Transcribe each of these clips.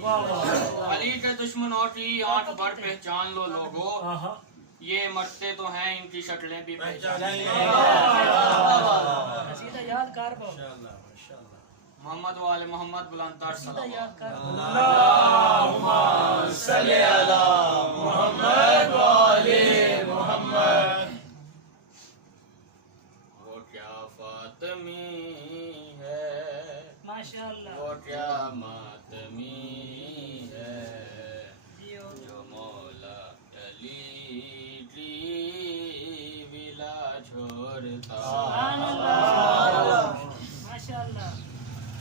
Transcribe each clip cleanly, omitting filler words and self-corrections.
अली के दुश्मनों की आंख भर पहचान लो लोगो, ये मरते तो हैं इनकी शक्लें भी पहचान। मोहम्मद वाले मोहम्मद बुलंदतर सल्लल्लाहु अल्लाहुम्मा सल्ली अला मुहम्मद वाले मुहम्मद। वो क्या फातिमी है माशाअल्लाह, वो क्या मातमी है, जो मौला अली की विला छोड़ता। माशाअल्लाह,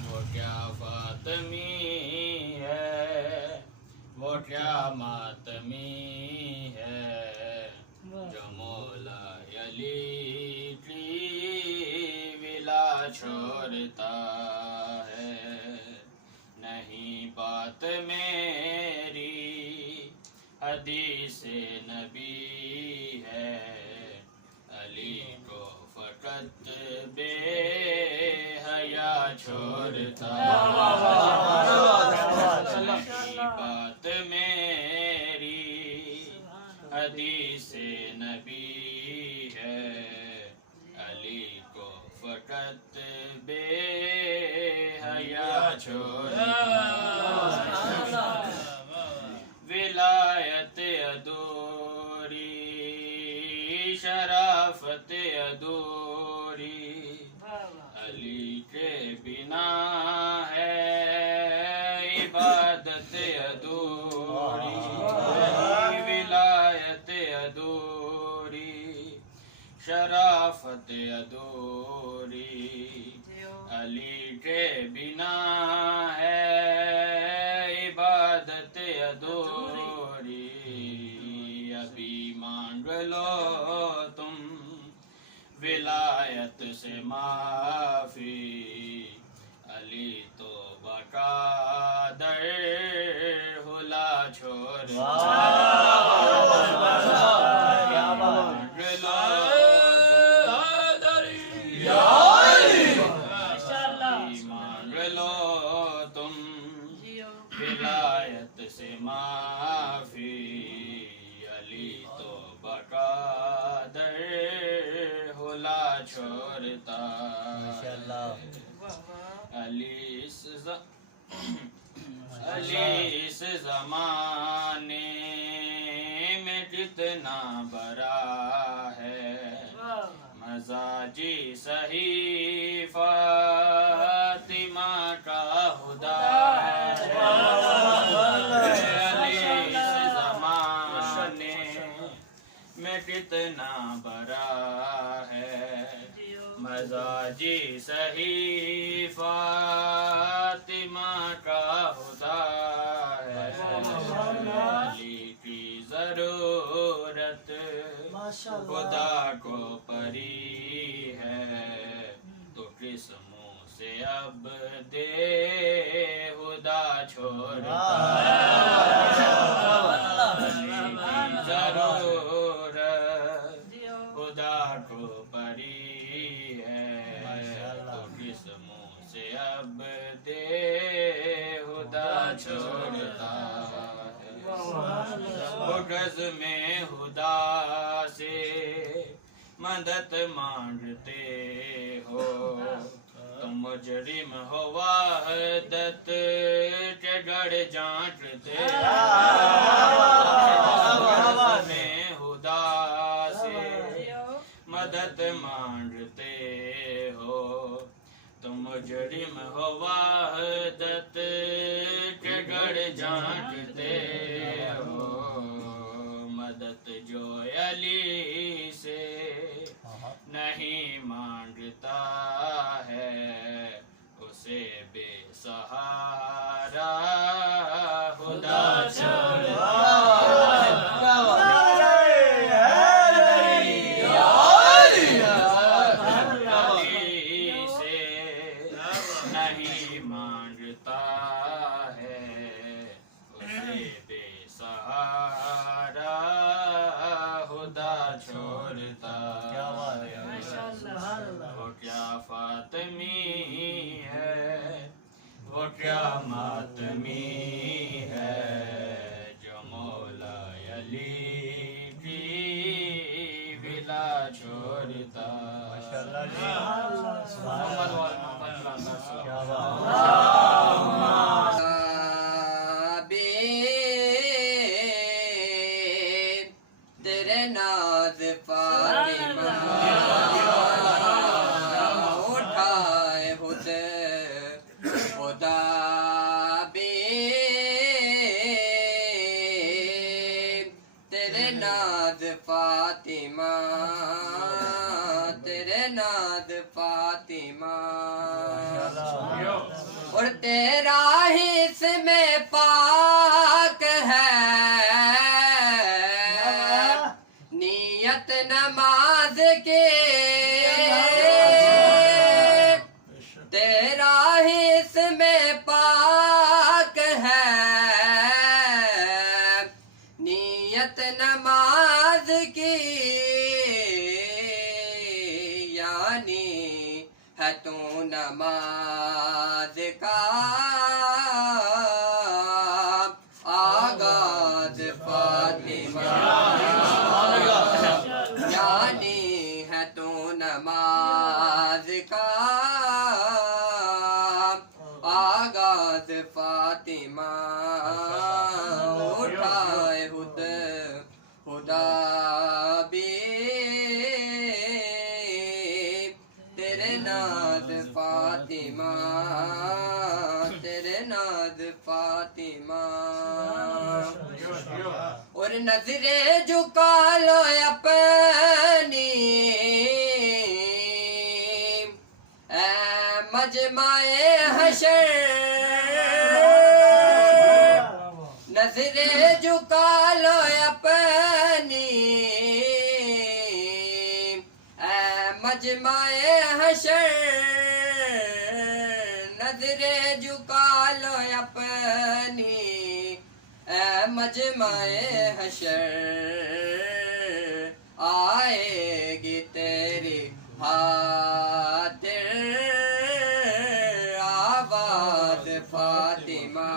वो क्या फातिमी है वो क्या मातमी है, जो मौला अली की विला छोड़ता है। नहीं बात मेरी हदीस नबी है, अली को फकत बेहया छोड़ता। नहीं बात मेरी हदीस नबी है, अली को फकत बेहया छोड़ता। विलायत अधूरी शराफत अधूरी, अली के बिना है इबादत अधूरी। विलायत अधूरी शराफत अधूरी, अली के बिना है इबादत अधूरी। अभी मांग लो तुम विलायत से माफी, अली तो बकादर हुला छोड़ता। मांग लो तुम विलायत से माफी, अली तो बकादर हुला छोड़ता। अली इस जमाने में कितना बड़ा है, मजाजी सही फातिमा का हुदा है। अली इस जमाने में कितना बड़ा है, मजाजी सही फातिमा का हुदा है। अली की जरूरत खुदा को परी है, तो किस मुंह से अब दे खुदा छोड़ता। अली की जरूरत खुदा को परी है, तो किस मुंह से अब दे खुदा छोड़ता है। वो गज में खुदा से मदद मांगते हो, तुम मुजरिम हो वहदत के गढ़ जांचते। में खुदा से मदद मांगते हो, तुम मुजरिम हो वहदत के गढ़ जांचते हो। मदद जो अली से नहीं मांगता है, उसे बेसहारा खुदा छोड़ता। नहीं मांगता है, उसे बेसहारा खुदा छोड़ता। वो क्या फातिमी है वो क्या मातमी नाज फातिमा, तेरे नाज फातिमा, और तेरा ही इसमें पाक है, नियत नमाज के, तेरा ही इसमें पाक है, नियत नमाज की, यानी है तू नमाज का आगाज फातिमा, यानी है तू नमाज का आगाज फातिमा, उठाए खुदा भी तेरे नाज फातिमा, तेरे नाज फातिमा, और नजरे झुका लो अपनी ऐ मजमाए हशर, नजरे झुका लो अपनी ऐ मजमाए हशर, नजरे झुका लो अपनी ऐ मजमाए हशर, आएगी तेरी खातिर आवाज फातिमा,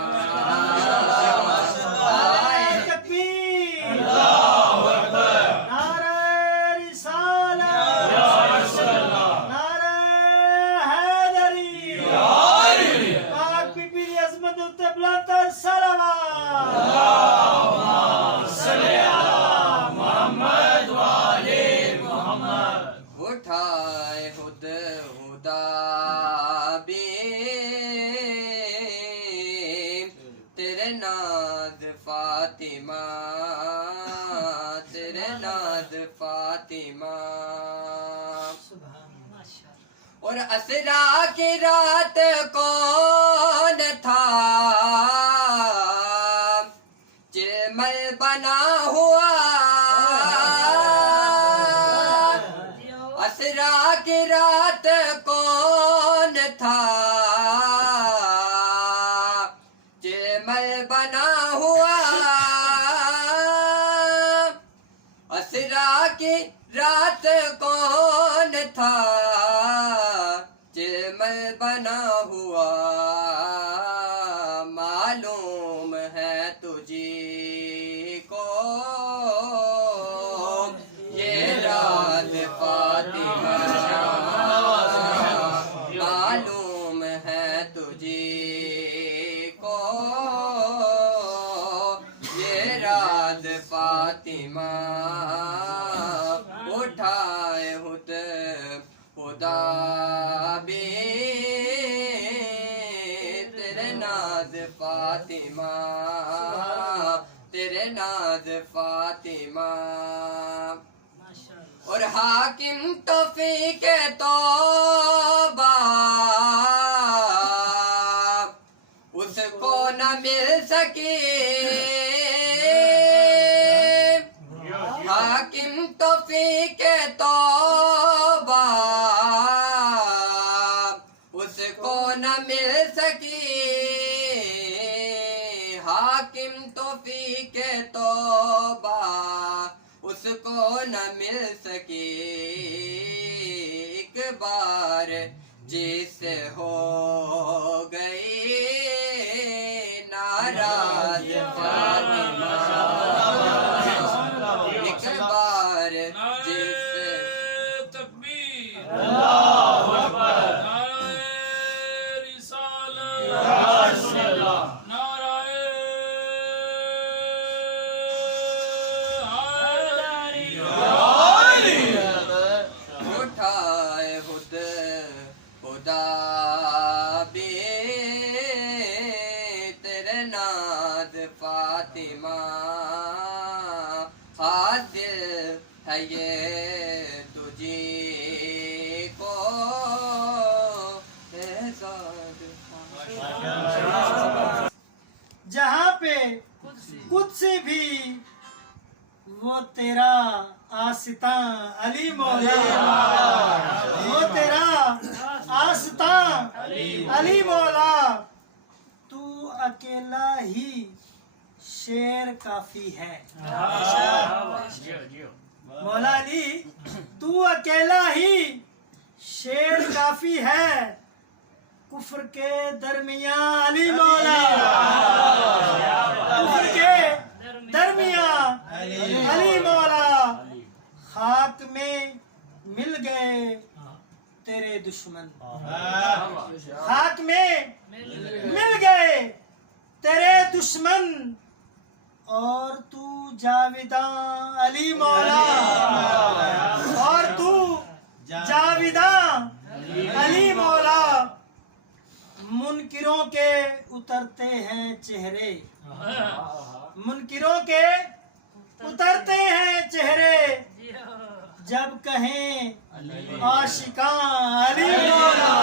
उठाए खुदा भी तेरे नाज फातिमा, तेरे नाज फातिमा, और असरा की रात कौन था चिलमल बना हुआ, असरा की रात कौन था चिलमल बना हुआ, असरा की रात कौन था चिलमल बना हुआ, मालूम है तुझी को ये राज फातिमा, मालूम है तुझी को ये राज फातिमा, उठाए खुदा भी तेरे नाज फातिमा, तेरे नाज फातिमा, और हाकिम तौफीक तौबा उसको न मिल सकी, हाकिम तौफीक तौबा उसको न मिल सकी, हाकिम तौफीक तौबा उसको न मिल सकी, एक बार जिससे हो गई नाराज फातिमा, एक बार जिससे तकबीर, उठाए खुदा भी तेरे नाज फातिमा, हादिर है ये तुझी को एजाद। जहाँ पे खुद से भी वो तेरा आस्था अली मौला, वो तेरा आस्था अली मौला, तू अकेला ही शेर काफी है। मौला अली तू अकेला ही शेर काफी है, कुफ्र के दरमियां अली मौला, कुफ्र के दरमियां अली मौला, खाक में मिल गए तेरे दुश्मन, खाक में मिल गए तेरे दुश्मन, और तू जाविदा अली मौला, और तू जाविदा अली मौला, मुनकिरों के उतरते हैं चेहरे, मुनकिरों के उतरते हैं चेहरे, जब कहें आशिकां अली मौला,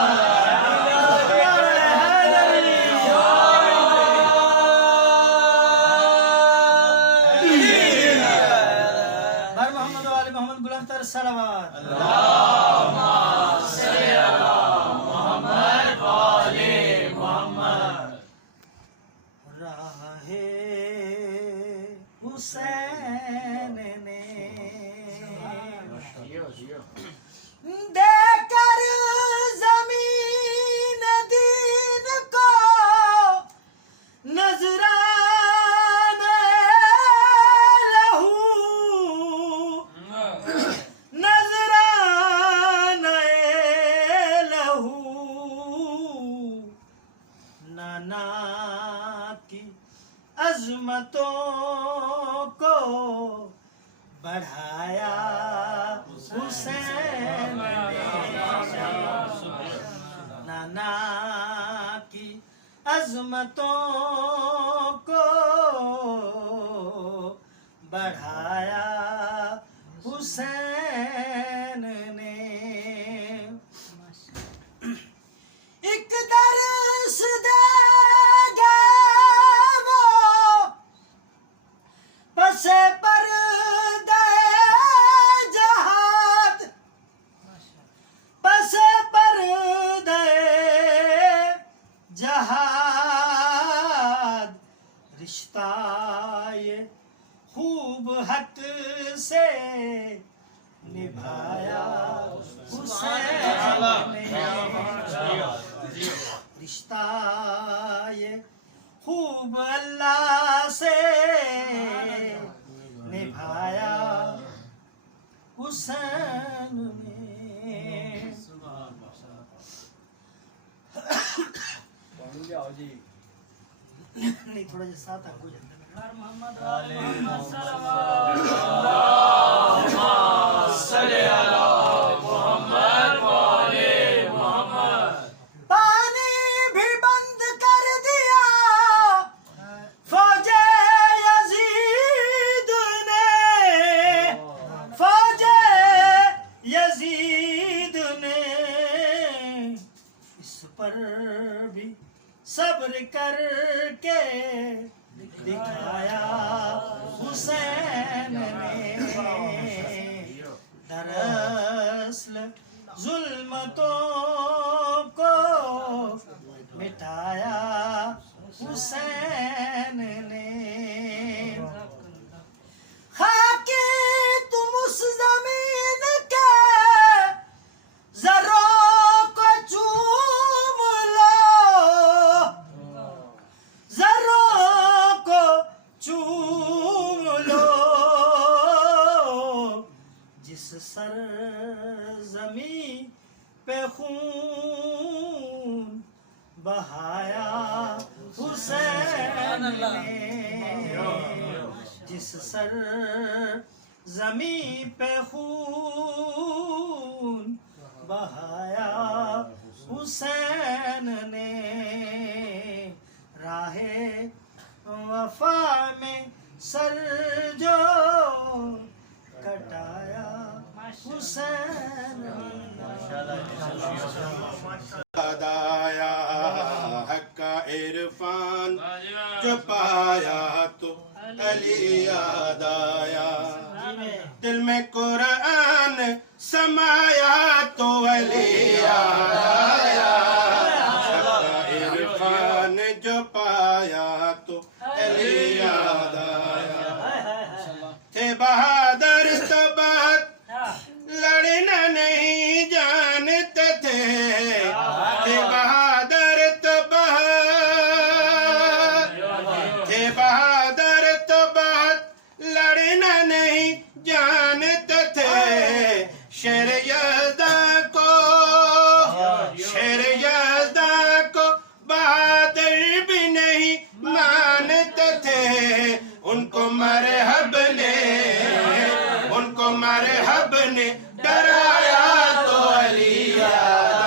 बर मोहम्मद वाले मोहम्मद बुलंदतर सलावत। राहे हुसैन ने देकर ज़मीन दीन को नजराने लहू, नजराने लहू, नाना की अजमतों को बढ़ाया हुसैन ने, नाना की अजमतों को बढ़ाया हुसैन ने। एक दर्स दे गए वो पसे पर्दे जहाद, पसे पर्दे जहाद, रिश्ता ये खूब हक से निभाया हुसैन ने, रिश्ता ये खूब अल्लाह से निभाया हुसैन ने। नहीं थोड़ा सा साथ आपको बर मोहम्मद वाले मोहम्मद सलावत। पानी भी बंद कर दिया फौजे यजीद ने, फौजे यजीद ने, इस पर भी सब्र करके दिखाया हुसैन ने। दरअसल जुल्मतों को मिटाया हुसैन ने। खाकी तुम उस जमीन के ज़र्रों को चूम लो, ज़र्रों को चूम लो, जिस सरज़मी पे खून बहाया हुसैन ने, जिस सरज़मी पे खून बहाया हुसैन ने। राहे वफा में सर जो हुसैन दाया हक का इरफान जो पाया तो अली याद आया, दिल में कुरान समाया तो अली याद आया, हक का इरफान जो पाया तो अली याद आया। थे बहादुर तो बहुत लड़ना नहीं जानते थे, थे बहादुर तो बहुत, थे बहादुर तो बहुत लड़ना नहीं जानते थे। शेर यज़दा को बहादुर भी नहीं मानते थे। उनको मरहब ने डराया तो अली याद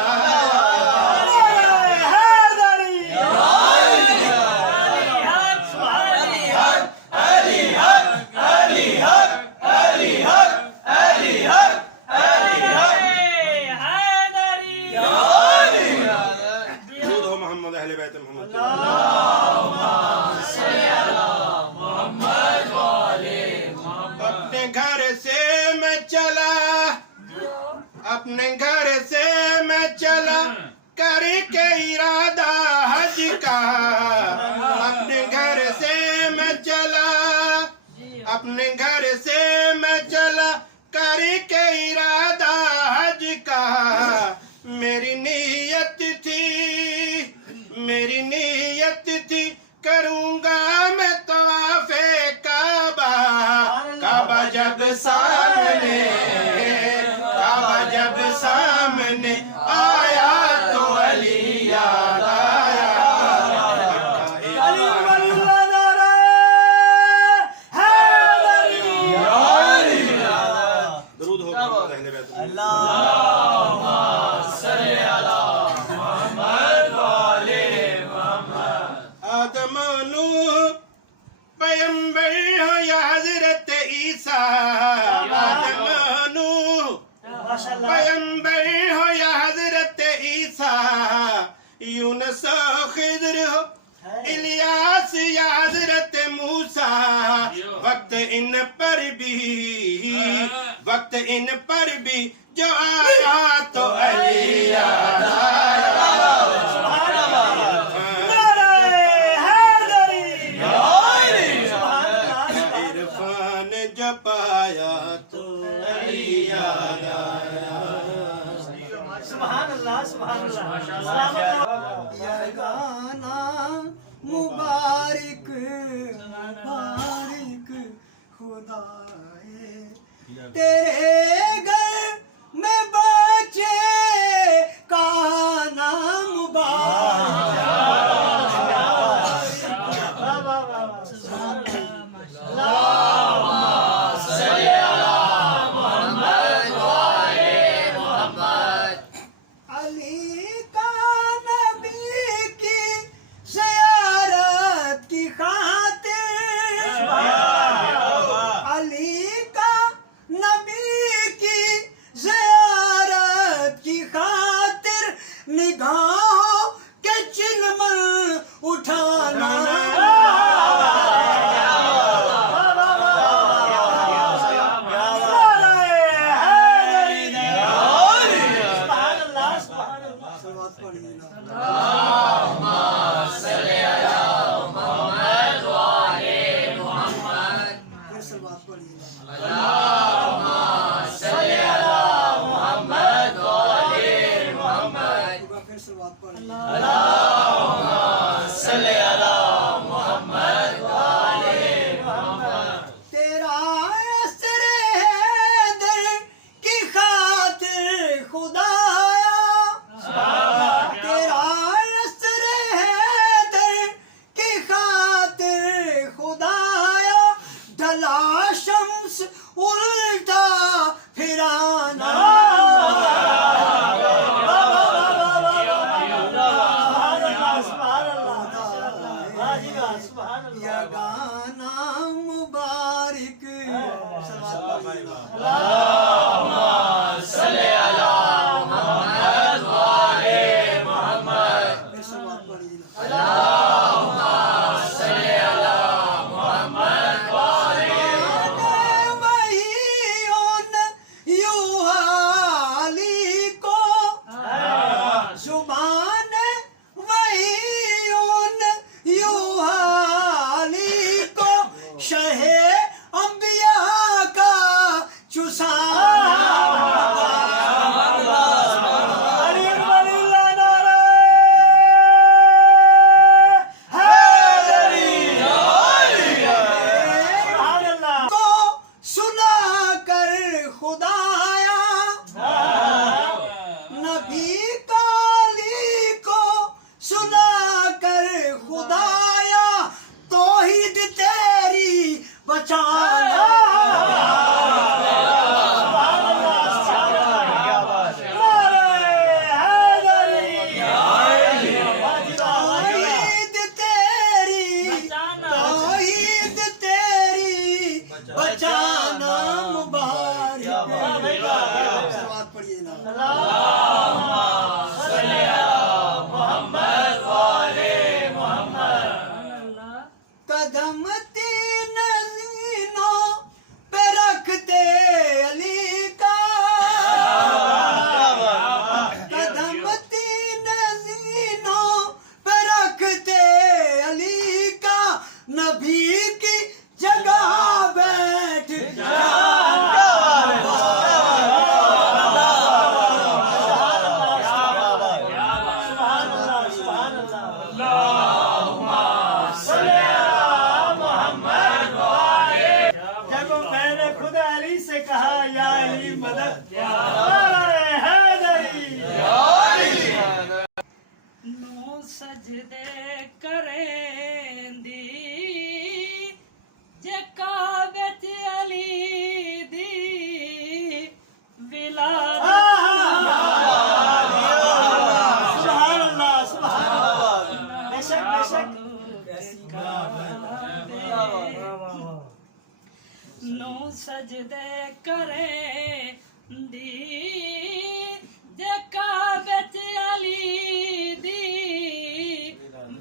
मोहम्मद अहले बैत मोहम्मद। अपने घर से मैं चला, अपने घर से मैं चला करके इरादा हज का। अपने घर से मैं चला, अपने घर से मैं चला करके इरादा हज का। मेरी नीयत थी करूंगा मैं तवाफ़े काबा। काबा जब सामने आया तो अली याद आया। दरूद हो अहले बैत। आदम नूह पैगंबर हो या हजरत ईसा, आदम नूह पैगंबर हो या हजरत ईसा, यूनुस खिद्र हो इलियास या हजरत मूसा। वक्त इन पर भी जो आया तो अली याद आया। इरफान जो पाया तो अली याद आया। सुभान अल्लाह सुभान अल्लाह। ये गाना मुबारक मुबारक खुदाए तेरे घर में बच्चे का नाम मुबारक। निगाहों के चिलमन उठाना। तेरा असर है दिल की खातिर खुदाया, तेरा असर है दिल की खातिर खुदाया। ढला शम्स उल्टा फिराना। या गाना मुबारक शहे अंबिया का चुसाना अली वलील्लाह नारे हैदरी सुभान अल्लाह को सुना कर खुदाया नबी काली को सुना कर खुदाया तौहीद तेरी बचाना तौहीद तेरी तौहीद तेरी बचाना मुबारक सलावत पढ़िए ना कदम तीन ज़ीनों पे रखते अली का कदम तीन ज़ीनों पे रखते अली का नबी की जगह बैठ जब मैंने खुद अली से कहा या अली मदद नारे हैदरी नो सजदे करेंदी जे काबे च अली दी विलादत सुभान अल्लाह सुभान अल्लाह बेशक बेशक नो सजदे करेंदी जे काबे च अली दी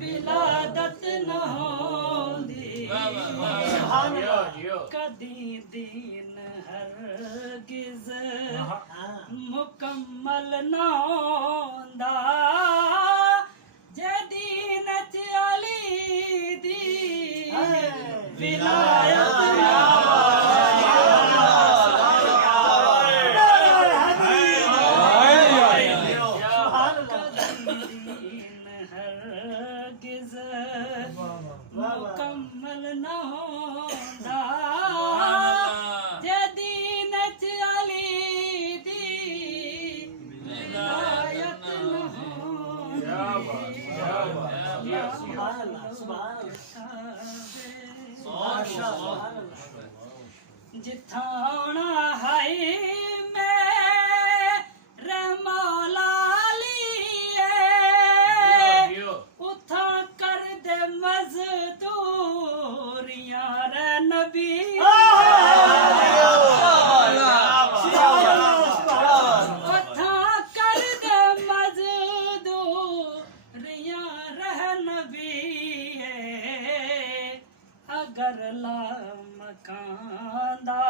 विलादत न होंदी कदी दीन हरगिज़ मुकम्मल न होंदा जे दीन च अली दी विलायत न दीन हरगिज़ मुकम्मल न होंदा जे दीन च अली दी विलायत न होंदी जिथा होना हाय मैं मौला लिए उथा कर दे मजदूरियां रे नबी उथा कर दे मजदूरियां रे नबी अगर ला मकांदा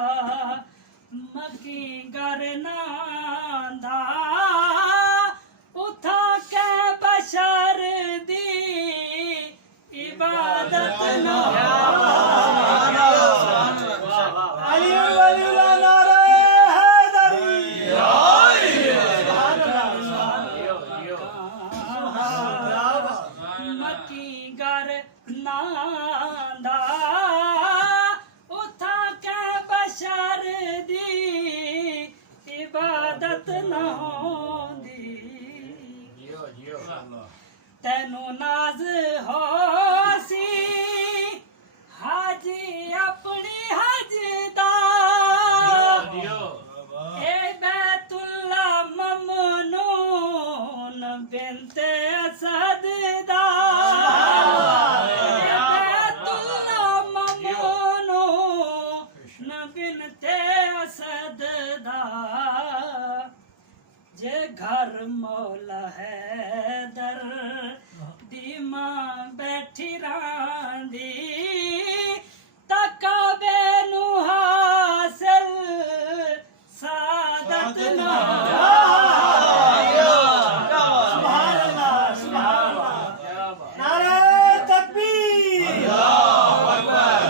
मकी घर नांदा उथा के बशर दी इबादत न अली वलील्लाह नारे हैदरी मकी घर नांदा उथा के बशर दी इबादत न होंदी तेनू नाज होसी हाजी अपनी हज दा ए बैतुल्ला ममनून बिनते असद दा ए बैतुल्ला ममनून बिनते असद दा जे घर मौला है दर दीमा बैठी रांदी तकाबे नु हासिल सादत न सुभान अल्लाह सुभान अल्लाह नारे तकबीर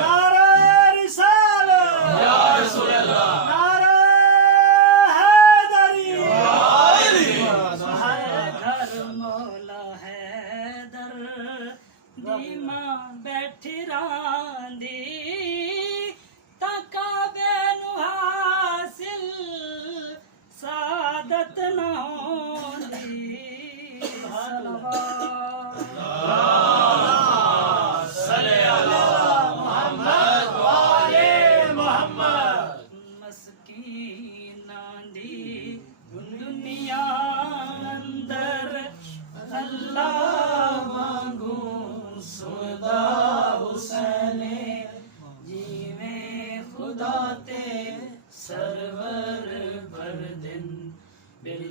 नारे रांदी तकाबे नु हासिल सादत न होंदी मस्कीनां दी दुनिया अंदर अल्लाह वांगू सुदा हुसैने जिवें खुदा ते सरवर भर दिन बिल